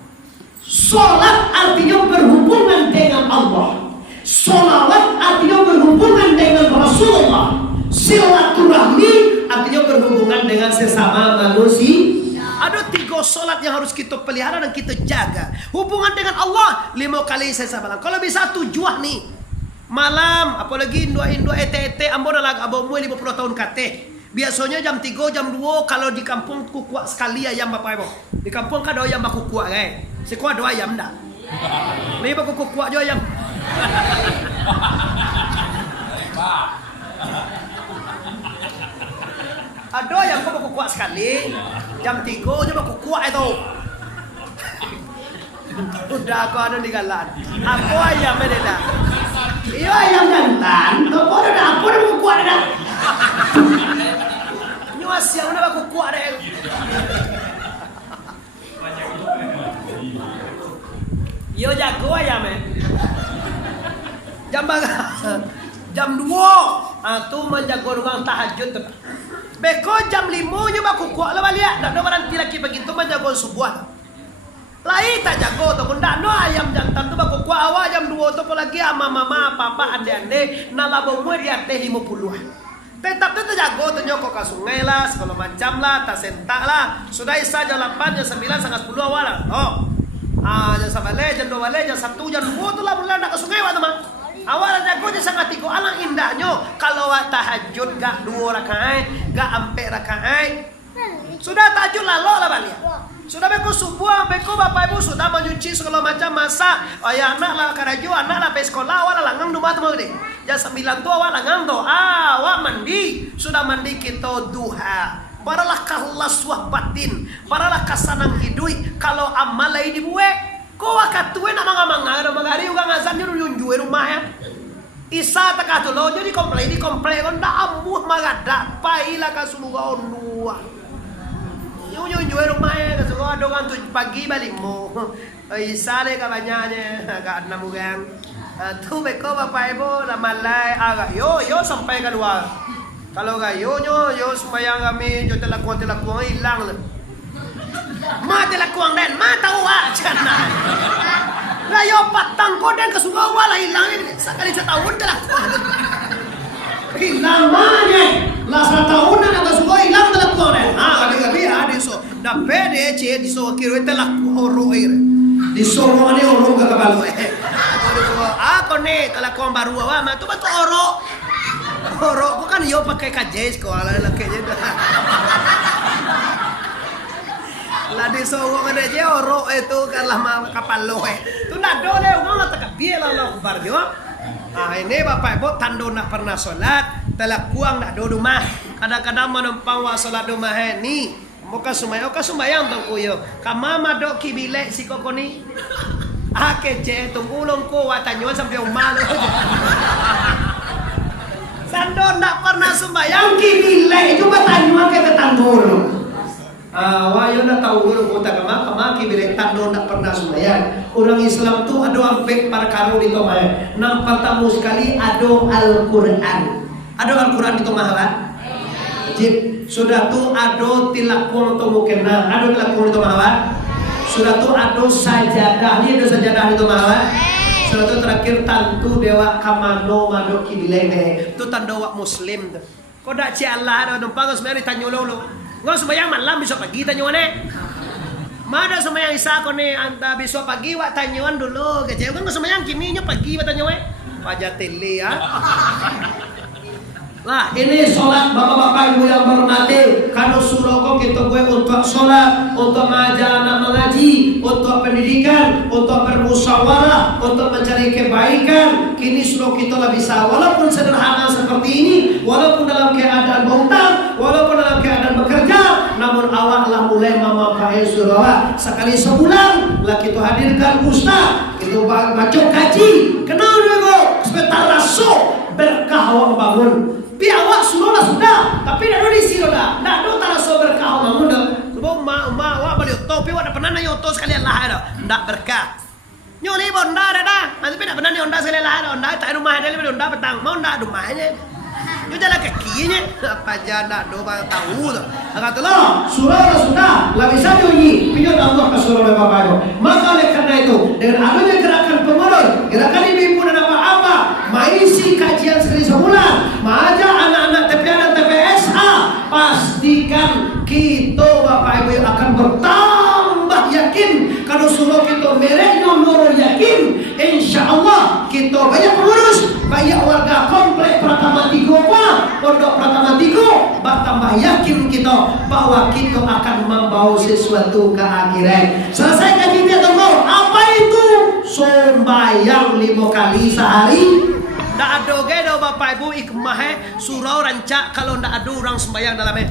Sholat artinya berhubungan dengan Allah. Sholawat artinya berhubungan dengan Rasulullah. Silaturahmi artinya berhubungan dengan sesama manusia. Ada 3 sholat yang harus kita pelihara dan kita jaga. Hubungan dengan Allah 5 kali saya sabaran. Kalau bisa 7 nih. Malam, apalagi indua ete ambo lag abo mu 50 tahun kate. Biasanya jam 3, jam 2 kalau di kampung kukuak sekali ayam Bapak Ibu. Di kampung kan ada ayam baku kuak kan. Sekuat ada ayam dah. Ni baku kuak jo ayam. Ada ayam kau baku kuak sekali. Jam 3 je baku kuak itu. Udah aku ada di galan. Aku ayam beda. Iyo ayam jantan, kau dah apa dah kuat dah. Nyuas yang dah aku kuat dah. Iyo jago ayam jam 2, tu menjago ruang tahajud tu. Beko jam 5 nya baku kuat lah balik. Dah nanti lagi begitu menjago subuh. Lai tak jago tu pun dah no ayam jantan tu baku kuat awal jam 2 tu pun lagi ama mama papa ande nalabo mu dia teh 50-an. Tetap tu jago tu nyokok ke sungai lah, segala macam lah, tak sentak lah. Sudah isa jam 8, jam 9, setengah 10 awal lah. Oh. Jam 11, jam 12, jam 1, jam 2 tu lah mulai nak ke sungai waktu mah. Awal jago je sangat 3 alang indahnya. Kalau tahajud gak 2 rakaat, gak 4 rakaat. Sudah tahajud lalu lah balik. Sudah beko subuh, beko Bapak Ibu sudah menyuci segala macam masak. Ayah anak lah karaju, anak lah pergi sekolah, awak lah langang rumah tu gede. Jam 9 tu awak langang tu, awak mandi. Sudah mandi kita duha. Paralah kalas wah batin, paralah kasanang hidui. Kalau amal lagi dibuat, kau akan tuwe nak mangamang magari ugang azan juru junjue rumah ya. Isa tak tu lo jadi komplain kon dah ambuh magada, pailah kasuluga onua. Junjue rumah ya, kasuluga doang tu pagi balik mo. Isa le kabanyanya agak enam ugang. Tu beko Bapak Ibu la malai agak yo sampai keluar. Kalau kayo yo sembahyang kami, yo telakuang hilang lah. Ma telakuang dan ma tahu cina. Kayo patang ko dan kesuka wala hilang sekali setahun telakuang. Hilang mana? Lah setahun na kesuka hilang telakuang dan. Kali ada so. Da pede che di so kiro telakuang oro air. Di so ane oro ka kabalo. Ako ne telakuang baru awa ma tu batu oro. Oro ko kan yo pakai kajais ko ala lakenya dah. La di sowo ngene je oro itu kan lama kapal loe. Tu nak dole ngala tak biela lo bar yo. Ini Bapak Ibu tando nak pernah salat, telakuang nak do rumah. Kadang-kadang menumpang wa salat rumah ni. Muka sumayang tong kuyo. Kamama do kibile si kokoni. Kece tungulong ko wa tanyon sampai umal. Sando nak pernah sembahyang kibile cuma tanyuan ke tetanggul. Wayo na tahu kota kama kibile tando nak pernah sembahyang. Orang Islam tu ada ambek para karo di tomah. Nang pertama sekali ada Al-Quran. Ada Al-Quran di tomah lah. Jid sudah tu ada tilakuang to mukena. Ada tilakuang di tomah lah. Sudah tu ada sajadah. Ni ada sajadah di tomah lah. Sudah tu terakhir tantu dewa kamano mado kibile tu tanda wak muslim tu. Kau dak ci Allah ada numpang sebenarnya tanyo lolo. Ngau sembahyang malam besok pagi tanyo ne. Mana semayang isa ko ni anta biso pagi wa tanyuan dulu. Kecil kan semayang kiminya pagi wa tanyuan. Pajatili ya. Nah ini sholat bapak-bapak ibu yang berhormati. Kalau suruh kok kita gue untuk sholat, untuk mengajar anak mengaji, untuk pendidikan, untuk bermusyawarah, untuk mencari kebaikan. Kini suruh kita lah bisa, walaupun sederhana seperti ini, walaupun dalam keadaan berhutang, walaupun dalam keadaan bekerja, namun awaklah mulai memakai surah. Sekali sebulan lah kita hadirkan ustaz, kita baca kaji. Kenal dulu, sebentar rasul berkah awak bangun. Pi awak sudah, tapi dah di sini dah. Dah do tak so berkah bangun dah. Sebab ma awak beli oto, pi awak dah pernah nanya oto sekalian lah dah. Ndak berkah. Nyoli bonda dah. Nanti pi dah pernah nanya onda sekalian lah dah. Onda tak rumah dia lebih onda petang. Mau ndak rumahnya. Yo jalan kakinya. Apa janda do bang tahu dah. Kata lo, sudah. Lah bisa nyanyi. Pinjam Allah ke surah Bapak Ibu. Maka oleh karena itu, dengan adanya gerakan pengurus, gerakan ibu-ibu dan apa-apa, mengisi kajian sekali sebulan, mengajak anak-anak TPA dan TPSA, pastikan kita Bapak Ibu akan bertambah yakin. Kalau suruh kita merek nomor yakin, insya Allah kita banyak pengurus, banyak warga komplek Pratama Tigo, Pondok Pratama Tigo, bertambah yakin kita bahwa kita akan membawa sesuatu ke akhirat. Selesai kaji dia tunggu. Apa itu? Sembahyang 5 kali sehari. Ndak ada gede Bapak Ibu ikmah surau rancak kalau ndak ada orang sembahyang dalamnya.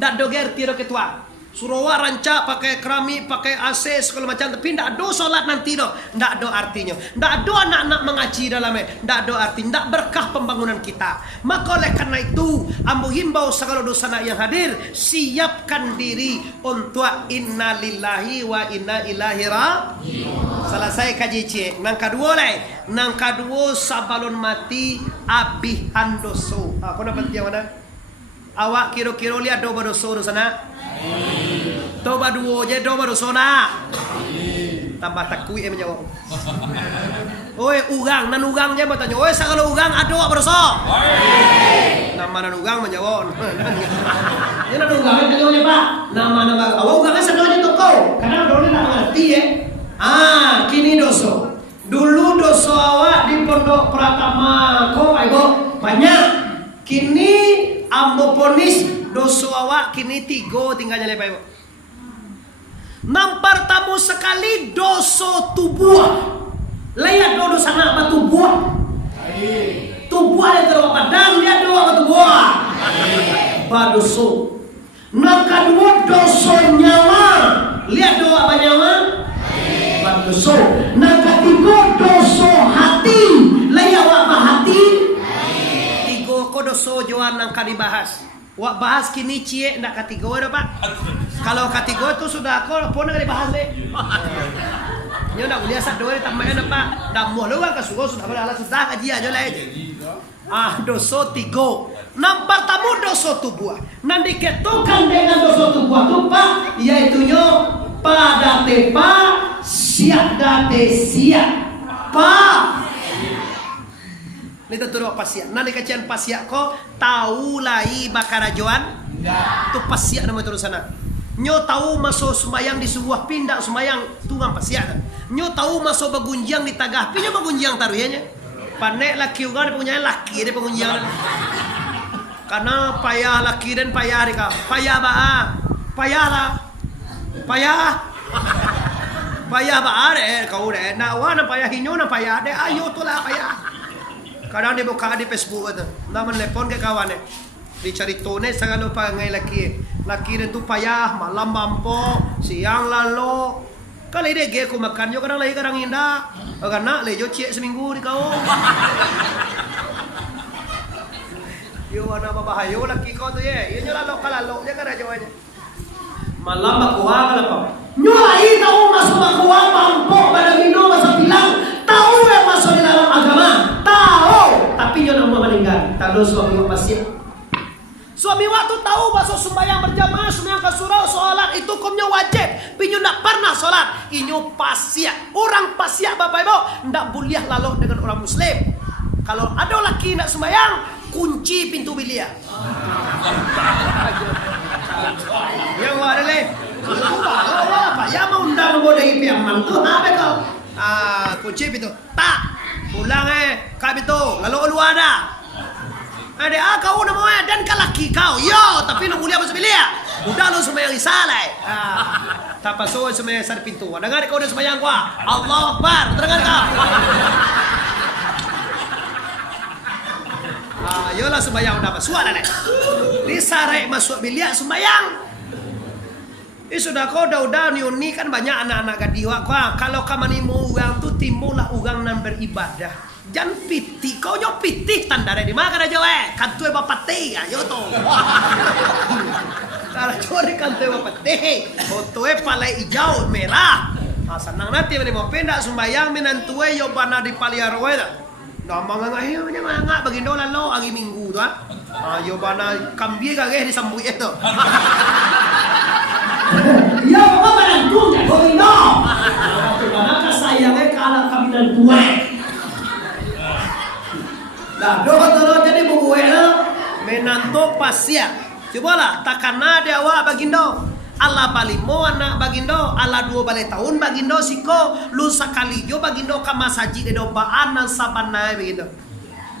Ndak ada gede tiro ketua. Surawa rancak pakai keramik, pakai AC segala macam, tapi ndak ada solat nanti doh. Ndak ada artinya. Ndak ada anak-anak mengaji dalamnya. Ndak ada arti, ndak berkah pembangunan kita. Maka oleh karena itu, ambo himbau segala dosa yang hadir, siapkan diri untuk innalillahi wa inna ilaihi raji'un. Selesai kaji cek. Nang kedua lai, nang kedua sabalon mati abihan doso. Apa nak penting mana? Awak kira-kira lihat doa dosa sana. Doa dua je doa dosa na. Tambah takui menjawab. Oi ugang nan ugang je bertanya. Oi sagala ugang ada doa dosa. Nama nan ugang menjawab. Ini nan ugang tanya Pak. Nama awak ugang sadanya toko. Karena doa tak mengerti ya. Kini dosa. Dulu dosa awak di Pondok Pratama kok ayo banyak. Kini ambo ponis dosa awak kini 3 tinggalnya lepai. Nampar tamu sekali dosa tubuh. Lihat dosa anak apa tubuh? Tubuh ada terlalu padang dia doa apa tubuh? Badoso. Nang kedua dosa nyawa. Lihat doa apa nyawa? Badoso. Nang ketiga dosa hati. Lihat apa hati? Dosa joan nang kali bahas. Wak bahas kini cie ndak katigo dah Pak. Kalau katigo tu sudah aku pun nak dibahas deh. Nyo nak kuliah sak doa tambah dah Pak. Dah mau luang ke sudah berala sudah kaji aja lah. Dosa 3. Nampak tamu dosa tubuh. Nanti ketukan dengan dosa tubuh tu Pak, iaitunya pada tepa siap date siap. Pak Nita turun pasiak. Nanti kacian pasiak ko tahu lai bakarajuan. Tu pasiak nama turun sana. Nyo tahu masuk sembayang di sebuah pindak sembayang tungang pasiak. Nyo tahu masuk begunjang di tagah. Pinya begunjang taruhnya. Panek laki ugan punya laki dia pengunjang. Karena payah laki dan payah rika. Payah baa. Payah lah. Payah. Payah baa deh kau deh. Nak wana payah hinyo na payah deh. Ayo tu lah payah. Kadang dia buka di Facebook itu, nama telepon ke kawannya, dicari tone sangat lupa ngai laki itu payah malam mampo siang lalu kali dia geko makan yo kadang lagi kadang indah, karena lejo cie seminggu di kau, yo anak bahayo laki kau tu ye, yo lalu kalau dia kan aja malam bakuang apa, nyolai tahu masuk bakuang mampo pada minum masa bilang tahu yang masuk di dalam agama. Tapi nyo nak meninggal. Tahu suami wa pasien. Suami waktu tahu masuk sembahyang berjamaah, sembahyang ke surau, solat itu hukumnya wajib. Pinyo nak pernah solat. Inyo pasiak. Orang pasiak Bapak Ibu ndak boleh lalu dengan orang Muslim. Kalau ada laki nak sembahyang, kunci pintu bilik. Yang ada leh. Ya mau undang bodai piang mantu apa kau? Kucip itu. Tak. Pulang kami itu lalu luar dah. Ada kau nak mau dan kalaki kau. Yo, tapi nak mulia masuk bilia. Udah lu semua yang risalai. Tak pasal semua sar pintu. Dengar kau dah sembahyang gua. Allah Akbar. Dengar kau. Yolah sembahyang udah masuk dah. Disarai masuk bilia sembahyang. Sudah kau udah ni kan banyak anak-anak gadiwa kau. Kalau kamu ni mau uang tu timbullah uang nan beribadah. Jangan pitih, kau yo pitih tanda di mana aja kan tu bapak teh ayo tu. Kalau curi kan tu bapak teh, foto palai hijau merah. Senang nanti mana mau pendak sembayang menantu yo bana di paliarwe dah. Nama ngahiyo nya ngak bagi dolan lo agi minggu tu yo bana kambie kagak disambut itu. Ya, apa menantu jago ini? Karena sayangnya kalau kami menantu Lah, doa jadi bubuhe menantu pasia. Cobalah takkan ada awak bagindo. Allah balimo anak bagindo, Allah 2 balai tahun bagindo siko lu sakali jo bagindo ka masaji de dobaan nan sabana bagindo.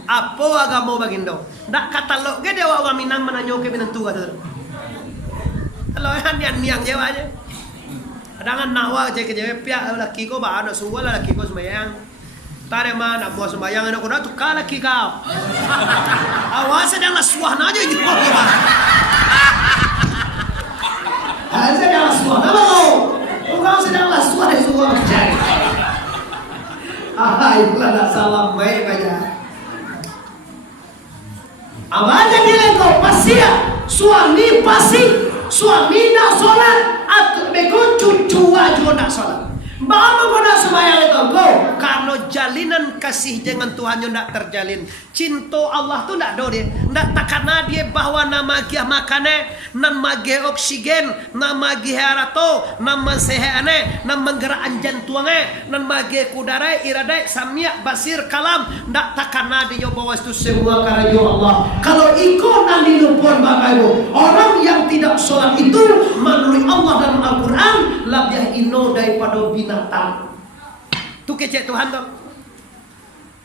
Apa agama bagindo? Ndak katalog ge dewa orang Minang menanyo ke menantu kata. Kalau yang niang jewa aja. Kadang nawa je ke jewa pia laki ko ba ana suwa laki ko sembayang. Tare mana buat sembayang anak kuda tu kala kau. Awas sedang lasuah aja juga. Sedang lasuah apa kau? Kau sedang lasuah di suah mencari. Itulah dah salam baik aja. Awaja nilai kau pasti suami pasti suami nak solat atau bekon cucu aja nak solat. Bapak kau nak sembahyang itu kau karena jalinan kasih dengan Tuhan yang nak terjalin. Cinta Allah tu nak do dia. Nak takana dia bahwa nama dia makane, nama dia oksigen, nama dia harato, nama sehane, nama gerakan jantungnya, nama dia kudara, iradai, samia, basir, kalam. Nak takana dia bawa itu semua karena Allah. Kalau ikut nanti lupon bapak ibu, orang yang tidak sholat itu menurut Allah dalam Al-Quran lebih ino daripada binatang. Tu kecek Tuhan tu.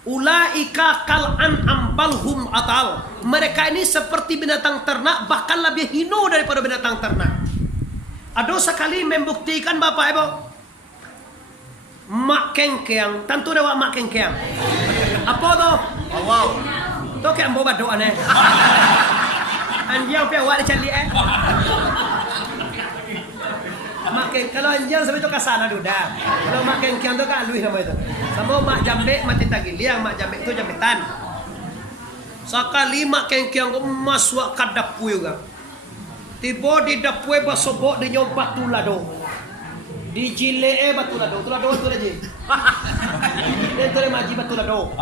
Ulaika kal an'am balhum atal. Mereka ini seperti binatang ternak, bahkan lebih hino daripada binatang ternak. Ada sekali membuktikan bapak ibu. Mak kengkeang, tentu dewa mak kengkeang. Apa tu? Wow. Tu kayak mau berdoa ni. Anjing pe awak dicari Makin kalau anjing sampai tu kasana duda. Kalau makin kian tu kan lui nama itu. Sama mak jambek mati tagiliang, mak jambek tu jambetan. Sekali mak kian masuk ke dapur juga. Tiba di dapur basobok di nyobat tu lado. Di jile batu lado tu aja. Dia tu maji batu lado.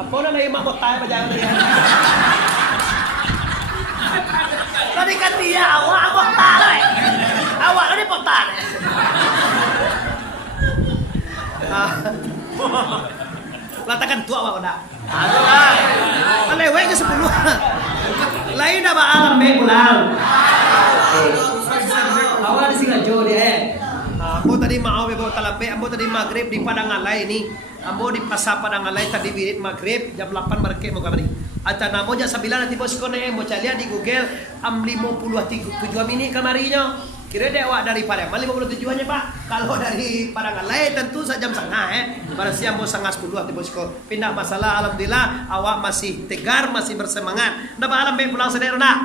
Apa nak lagi mak botai pajangan dia. Tadi kan dia awak botai. Awak ni potan. Latakan tua awak dah. Lewek ke 10. Lain dah ba alam be pulang. Awak di Singajo dia. Ambo tadi mau be talambe, ambo tadi maghrib di Padang Alai ni. Ambo di pasar Padang Alai tadi wirid maghrib jam 8 barke mo kamari. Ata namo ja 9 nanti bos kone mo calian di Google am 57 minit kamarinya. Kira dia awak dari Padang, 57-nya Pak. Kalau dari Padang Alai tentu jam setengah Pada siang bos 9:30 nanti bosku. Pindah masalah alhamdulillah awak masih tegar, masih bersemangat. Ndak alam be pulang sederhana nak.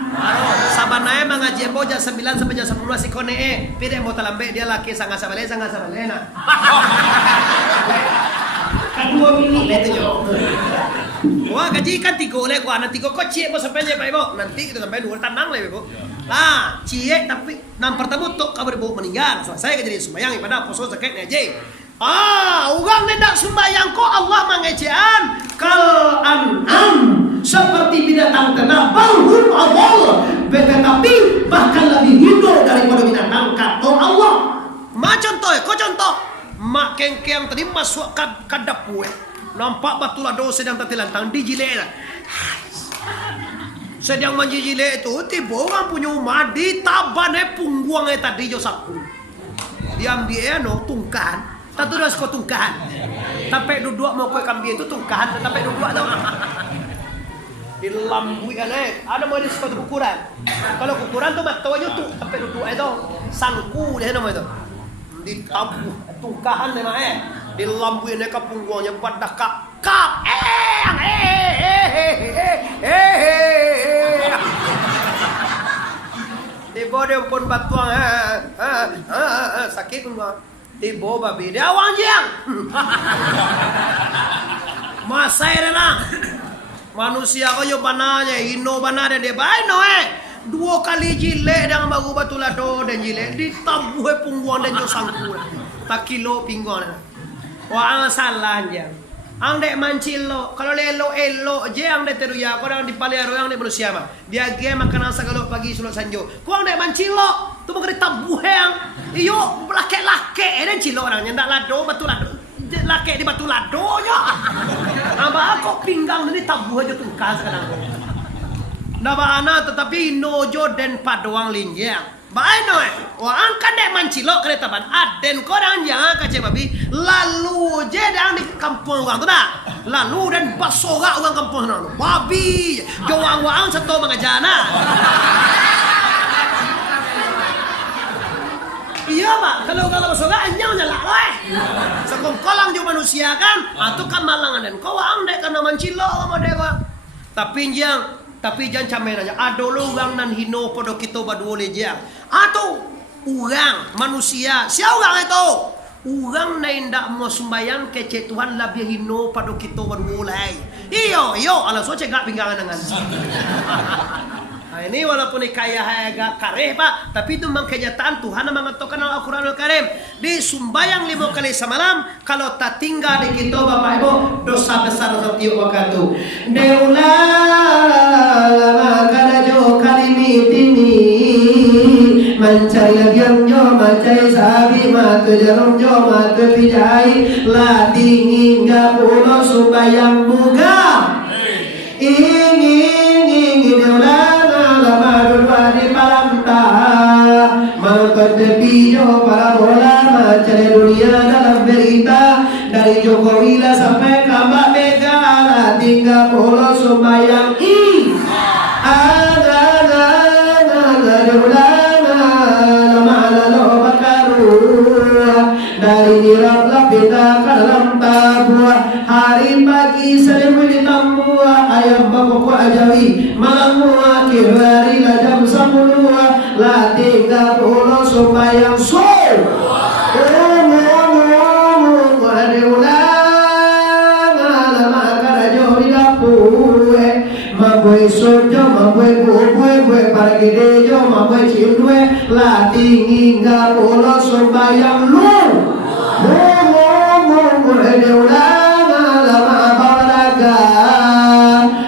Saban nae mengaji bo jam 9 sampai jam 10 si kone pide mo talambe dia laki sangat sabale nak. Kan 2 minit itu jo. Wah gaji kan 3 oleh gua nanti kok cie bos sampai Pak Ibu. Nanti kita sampai 2 tanang le Bu. Nah, cie tapi nam pertama tok kabar ibu meninggal. Saya jadi sembahyang ibadah poso sakit aja. Ugang tidak sembahyang kok Allah mengecean kal an'am seperti binatang ternak balhum adall tetapi bahkan lebih hidup daripada binatang kata Allah. Contoh mak kengkeng tadi masuk ke dapur nampak batu lado sedang tertelantang di jileh sedang menjijile itu tiba orang punya rumah di tabane punggungnya tadi jo sapu. diambil no tungkahan. Tak tahu dah suka tungkahan. Sampai duduk mau kue kambing itu tungkahan, sampai duduk tau. Dilambui ada mau di suka kukuran. Kalau kukuran tuh matonya tuh sampai duduk itu sangku dia nama itu. Ditabuh tungkahan memang dilambui ke punggungnya pada kap tiba dia pun batuang sakit pun tiba babi dia wanjang masai renang manusia kau yo bananya hino banana dia baik no 2 kali jile dengan bagu batu lado dan jile ditabuh pungguan dan jo sangku tak kilo pingguan wah salah aja ang dek mancilo kalau lelo elo je ang dek teruya kau yang dipaliaro yang dek manusia mah dia game makan asa kalau pagi suluk sanjo kau ang dek mancilo tu mau ditabuh yang iyo lake dan cilo orangnya ndak lado batu lado lake di batu lado nya apa kok pinggang ini tabuh aja tuh kas kadang naba ana tetapi nojo den padoang linjang bae no wah angkat dek mancilo kereta ban aden korang jangan kace babi lalu je dang di kampung orang tu dah lalu dan basoga orang kampung no babi jawang wang satu mangajana iya pak kalau basoga anyang nyala sekongkolang jo manusia kan atau kan malangan dan kau ang dek kana mancilo sama dek tapi jangan camen aja adolo orang nan hino podo kita baduo lejang atau orang manusia siapa orang itu orang na indak mau sembayang kece Tuhan labia hino podo kita baduo lay iyo ala so cegak pinggangan dengan nah, ini walaupun kaya agak kareh pak tapi itu memang kenyataan Tuhan mengatakan Al-Quran Al-Karim di sumbayang 5 kali semalam kalau tak tinggal di kita bapak ibu dosa besar seperti waktu deula lama kalajo kalimitini mencari lagian jo mencari sabi matu jarum jo matu pijai latih hingga pulau sumbayang buka ingin deula di palanta mangkat pillo para bola mencari dunia dalam berita dari Jokowi lah sampai ke Mbak Mega lah tinggal polo sembayang dari nirab lapita ke dalam tabuah hari pagi sering ditambua ayam bapakku ajawi malam akhir hari jam 10 lah 30 sembayang ada ulang lama karajo di dapur maboy sojo maboy boy pagi dejo maboy cindue lah 30 sembayang ada ulang lama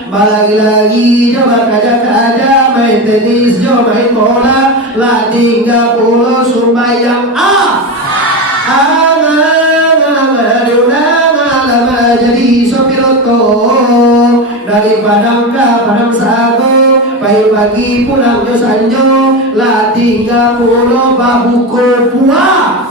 balaga lagi coba kaja main tenis jo main bola lah 30 sembayang jadi sopir oto dari Padang ke Padang Sago pagi pulang jo sanjo lah 30 babuko puah.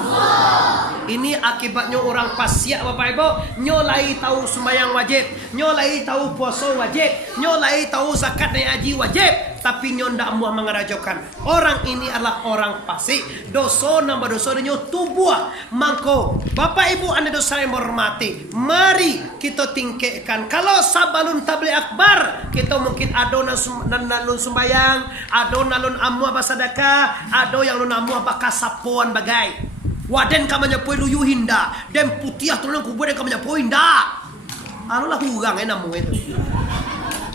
Ini akibatnya orang pasya bapak ibu nyolai tahu sembahyang wajib, nyolai tahu puasa wajib, nyolai tahu zakat dan haji wajib, tapi ndak mau mengerajokan. Orang ini adalah orang fasik. Dosa nambah dosa dia tubuh. Mangko bapak ibu anda dosa yang hormati. Mari kita tingkatkan. Kalau sabalun tabligh akbar, kita mungkin ado nalun sembahyang, ado nalun amu apa sedekah, ado yang lun amu apa kasapuan bagai. Waden kamanya poi luyu hinda, dan putiah tulang kubur dan kamanya poi hinda. Anu lah hurang namu itu.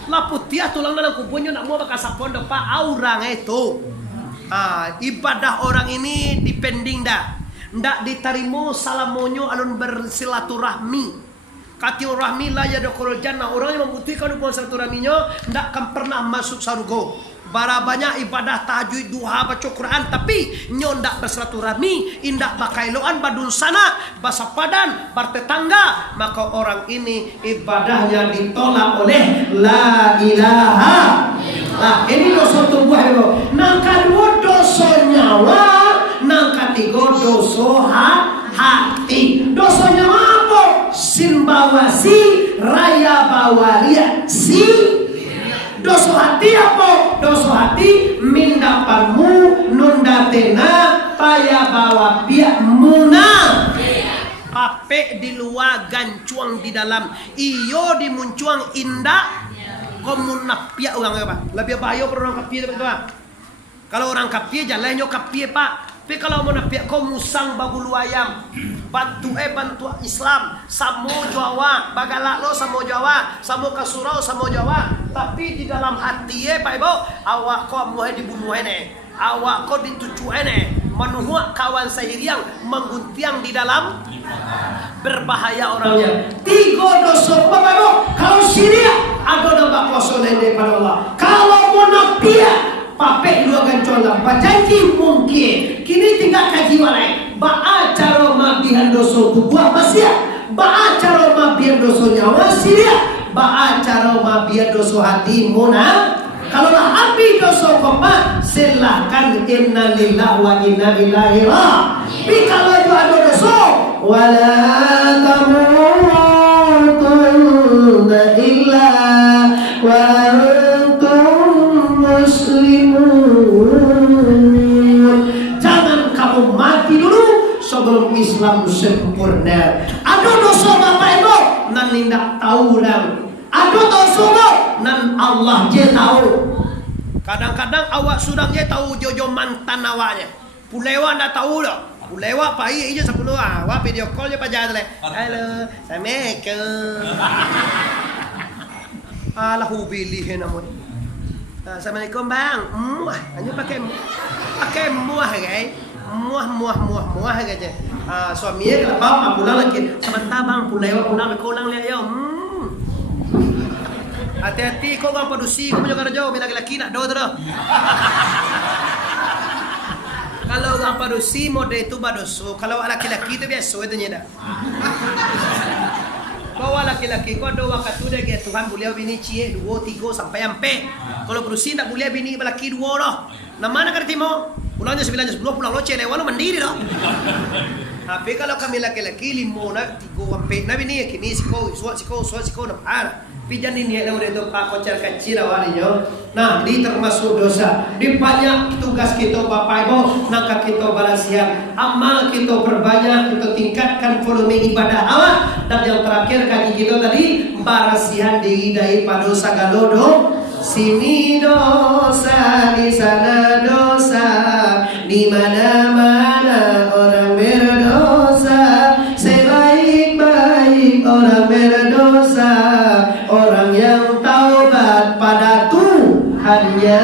Lah putiah tulang dalam kuburnya nak mau bakal sapon depan orang itu. Ibadah orang ini dipending dah. Ndak diterima salamonyo alun bersilaturahmi. Kati rahmi la yadkhulul jannah. Orang yang membuktikan hubungan silaturahminya ndak akan pernah masuk surga. Bara banyak ibadah tahajud duha baca Quran tapi nyondak bersilaturahmi indak bakailoan badun sana basa padan bertetangga maka orang ini ibadahnya ditolak oleh la ilaha. Nah ini dosa tubuh itu. Nang kedua dosa nyawa, nang ketiga dosa dosa hati. Dosanya apa? Sin bawa si, raya bawa ria si. Dosa hati apa? Dosa hati mindapanmu nunda tena paya bawa pihak muna. Pape di luar gancuang di dalam. Iyo dimuncuang indah. Komunak pihak orang apa? Lebih bahaya orang kapia teman-teman. Kalau orang kapia jalannya kapia pak. Tapi kalau mau napiak kau musang bagulu ayam. Bantu Islam. Samo Jawa. Bagalak lo samo Jawa. Samo Kasurau samo Jawa. Tapi di dalam hati pak ibu. Awak kau muhe dibunuh ini. Awak kau ditucu ini. Menuhuak kawan sehiriang. Mengguntiang di dalam. Berbahaya orangnya. 3 dosa bapak ibu. Kalau Syria. Ada nampak kuasa lain daripada Allah. Kalau mau napiak. Pape dua gancola bajanji mungkin kini tinggal kaji walai ba'a caro mabihan doso buah masia ba'a caro mabihan doso nyawa siria ba'a caro mabihan doso hati muna. Kalau lah api doso kopa silahkan inna lillahi wa inna ilaihi raji'un. Kalau itu ada doso wala tamutunna illa wa jangan kamu mati dulu sebelum Islam sempurna. Ada dosa bapak ibu nan nindak tahu dan ada dosa nan Allah je tahu. Kadang-kadang awak sudah je tahu jojo mantan awaknya. Pulewa ndak tahu dah. Pulewa pai aja 10 awak video call je pajar le. Halo, assalamualaikum. Alah hubilih namun. Assalamualaikum bang. Hanya pakai muah guys. Muah aja. Suaminya kalau bawa pulang lagi. Sebentar bang, pulang lihat yo. Hati-hati kau orang produksi, kau punya kerja, bila laki-laki nak doa tu dah. Kalau orang produksi mode itu badoso, kalau laki-laki itu biasa itu dah. Bawa laki-laki kau ada waktu dia ke Tuhan boleh bini cie 2, 3 sampai ampe. Kalau berusin tak boleh bini laki 2 dah. Nama nak kerti mau? Pulangnya 9 10 pulang lo cele walau mandiri dah. Tapi kalau kami laki-laki 5 nak 3 ampe. Nah bini kini siko nak ada. Pijan ini yang udah itu pak kocar kecil awalnya. Nah, di termasuk dosa. Di banyak tugas kita bapak ibu, nangka kita balasian, amal kita perbanyak, kita tingkatkan volume ibadah awak. Dan yang terakhir kaji kita tadi balasian diri daripada dosa galodo. Sini dosa, di sana dosa, di mana-mana orang berdosa. Sebaik-baik orang berdosa. Orang yang taubat pada Tuhannya.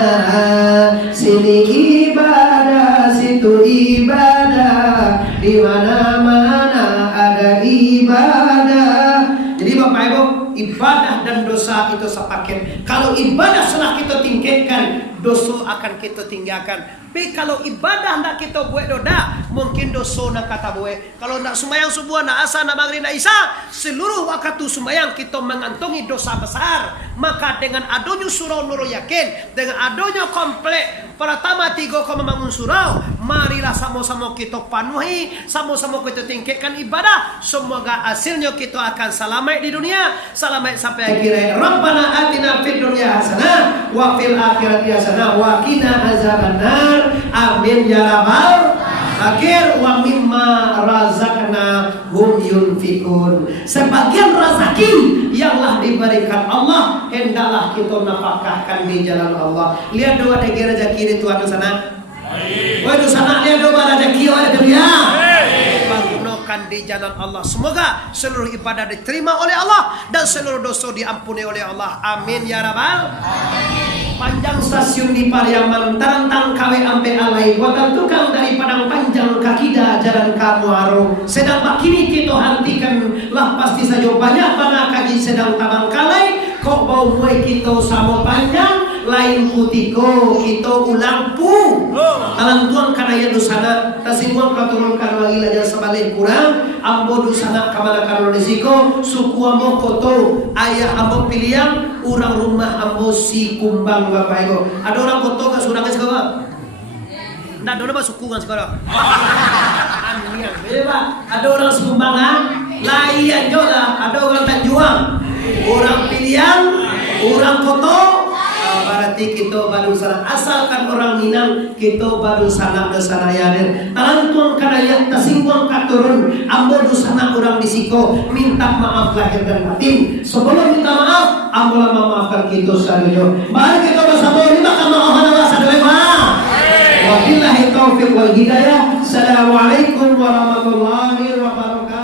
Sini ibadah, situ ibadah, di mana-mana ada ibadah. Jadi bapak ibu, ibadah dan dosa itu sepaket. Kalau ibadah sudah kita tingkatkan, dosa akan kita tinggalkan. Tapi kalau ibadah nak kita buat doda, mungkin dosa nak kata buat. Kalau nak sembahyang subuh, nak asar, nak maghrib, nak isya, seluruh waktu sembahyang kita mengantongi dosa besar. Maka dengan adanya surau nurul yakin, dengan adanya komplek pertama 3 kau membangun surau, marilah sama-sama kita penuhi, sama-sama kita tingkatkan ibadah. Semoga hasilnya kita akan selamat di dunia, selamat sampai akhir. Rabbana atina fid dunya hasanah wa fil akhirati hasanah wa qina azabannar. Amin ya rabbal akhir. Wa mimma razaqnahum yunfikun. Sebagian rezeki yang diberikan Allah hendaklah kita nafkahkan di jalan Allah. Lihat doa dari rezeki di Tuhan sana. Wah itu sana lihat doa rezeki oleh dunia. Gunakan di jalan Allah. Semoga seluruh ibadah diterima oleh Allah dan seluruh dosa diampuni oleh Allah. Amin ya rabbal alamin. Panjang stasiun di Pariaman, tarantang kawe ampe alai, wakal tukang dari Padang Panjang kakida jalan Kamuaro. Sedang kini kita hentikan lah pasti saja banyak mana kaji sedang tabang kalai. Kok bau muai kita sama panjang, lain putiko kita ulang pu. Alang tuang kanaya dosana, tasimuang katurunkan lagi lajar sebalik kurang. Ambo dosana kamana karo resiko, suku ambo koto, ayah ambo pilihan, orang rumah ambo si kumbang bapak ibu. Ada orang koto kan surangnya sekarang? Nggak ada orang suku kan sekarang? Aniang. Beda. Ada orang sumbangan, layan juga. Ada orang tanjuang, orang pilihan, orang koto. Berarti kita baru sana. Asalkan orang Minang, kita baru sana sana yaden. Talantuang kanayat tasingkuang katurun. Ambo sana orang disiko. Minta maaf lahir dan batin. Sebelum minta maaf, ambo memaafkan kita sadoyo. Mari kita bersama lima kamaafan Allah sadoyo. Wabillahi taufiq wal hidayah. Assalamualaikum warahmatullahi wabarakatuh.